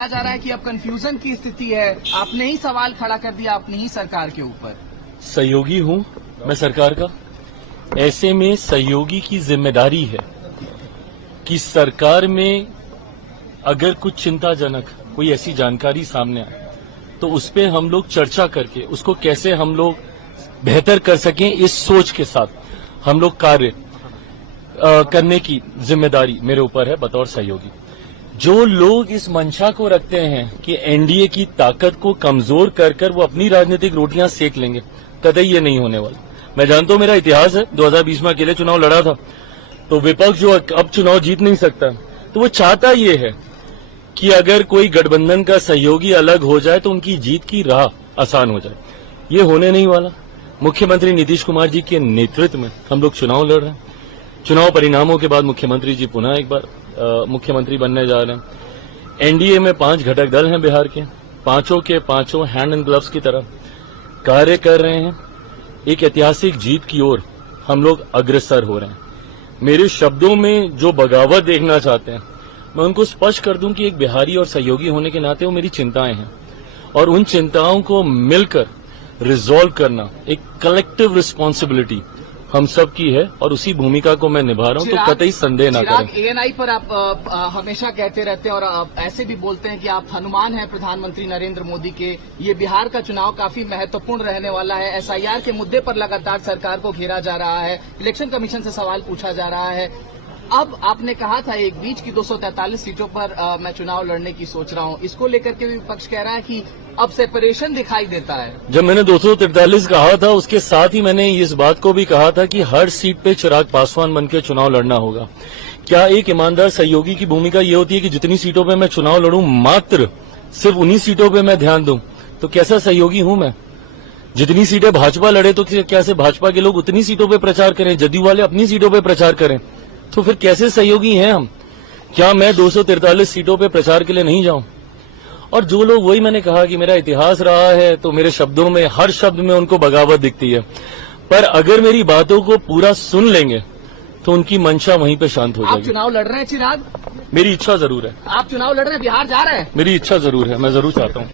कहा जा रहा है कि अब कंफ्यूजन की स्थिति है, आपने ही सवाल खड़ा कर दिया अपनी ही सरकार के ऊपर। सहयोगी हूं मैं सरकार का। ऐसे में सहयोगी की जिम्मेदारी है कि सरकार में अगर कुछ चिंताजनक कोई ऐसी जानकारी सामने आए तो उस पर हम लोग चर्चा करके उसको कैसे हम लोग बेहतर कर सकें, इस सोच के साथ हम लोग कार्य करने की जिम्मेदारी मेरे ऊपर है बतौर सहयोगी। जो लोग इस मंशा को रखते हैं कि एनडीए की ताकत को कमजोर कर कर वो अपनी राजनीतिक रोटियां सेक लेंगे, कतई ये नहीं होने वाला। मैं जानता हूं मेरा इतिहास है, 2020 में अकेले चुनाव लड़ा था, तो विपक्ष जो अब चुनाव जीत नहीं सकता, तो वो चाहता ये है कि अगर कोई गठबंधन का सहयोगी अलग हो जाए तो उनकी जीत की राह आसान हो जाए। ये होने नहीं वाला। मुख्यमंत्री नीतीश कुमार जी के नेतृत्व में हम लोग चुनाव लड़ रहे हैं। चुनाव परिणामों के बाद मुख्यमंत्री जी पुनः एक बार मुख्यमंत्री बनने जा रहे हैं। एनडीए में 5 घटक दल हैं बिहार के, पांचों के पांचों हैंड एंड ग्लव्स की तरह कार्य कर रहे हैं। एक ऐतिहासिक जीत की ओर हम लोग अग्रसर हो रहे हैं। मेरे शब्दों में जो बगावत देखना चाहते हैं, मैं उनको स्पष्ट कर दूं कि एक बिहारी और सहयोगी होने के नाते वो मेरी चिंताएं हैं और उन चिंताओं को मिलकर रिजॉल्व करना एक कलेक्टिव रिस्पॉन्सिबिलिटी हम सब की है और उसी भूमिका को मैं निभा रहा हूं। तो कतई संदेह ना करें। एएनआई पर आप हमेशा कहते रहते हैं और आप ऐसे भी बोलते हैं कि आप हनुमान हैं प्रधानमंत्री नरेंद्र मोदी के। ये बिहार का चुनाव काफी महत्वपूर्ण रहने वाला है। एसआईआर के मुद्दे पर लगातार सरकार को घेरा जा रहा है, इलेक्शन कमीशन से सवाल पूछा जा रहा है। अब आपने कहा था एक बीच की 243 सीटों पर मैं चुनाव लड़ने की सोच रहा हूं, इसको लेकर के विपक्ष कह रहा है कि अब सेपरेशन दिखाई देता है। जब मैंने 243 कहा था, उसके साथ ही मैंने इस बात को भी कहा था कि हर सीट पे चिराग पासवान बनकर चुनाव लड़ना होगा। क्या एक ईमानदार सहयोगी की भूमिका ये होती है कि जितनी सीटों पे मैं चुनाव लड़ूं मात्र सिर्फ उन्हीं सीटों पे मैं ध्यान दूं? तो कैसा सहयोगी हूं मैं? जितनी सीटें भाजपा लड़े तो क्या से भाजपा के लोग उतनी सीटों पे प्रचार करें, जदयू वाले अपनी सीटों पे प्रचार करें, तो फिर कैसे सहयोगी हैं हम? क्या मैं 243 सीटों पे प्रचार के लिए नहीं जाऊं? और जो लोग, वही मैंने कहा कि मेरा इतिहास रहा है, तो मेरे शब्दों में हर शब्द में उनको बगावत दिखती है, पर अगर मेरी बातों को पूरा सुन लेंगे तो उनकी मंशा वहीं पे शांत हो जाएगी। आप चुनाव लड़ रहे हैं चिराग? मेरी इच्छा जरूर है। आप चुनाव लड़ रहे हैं, बिहार जा रहे हैं? मेरी इच्छा जरूर है, मैं जरूर चाहता हूँ।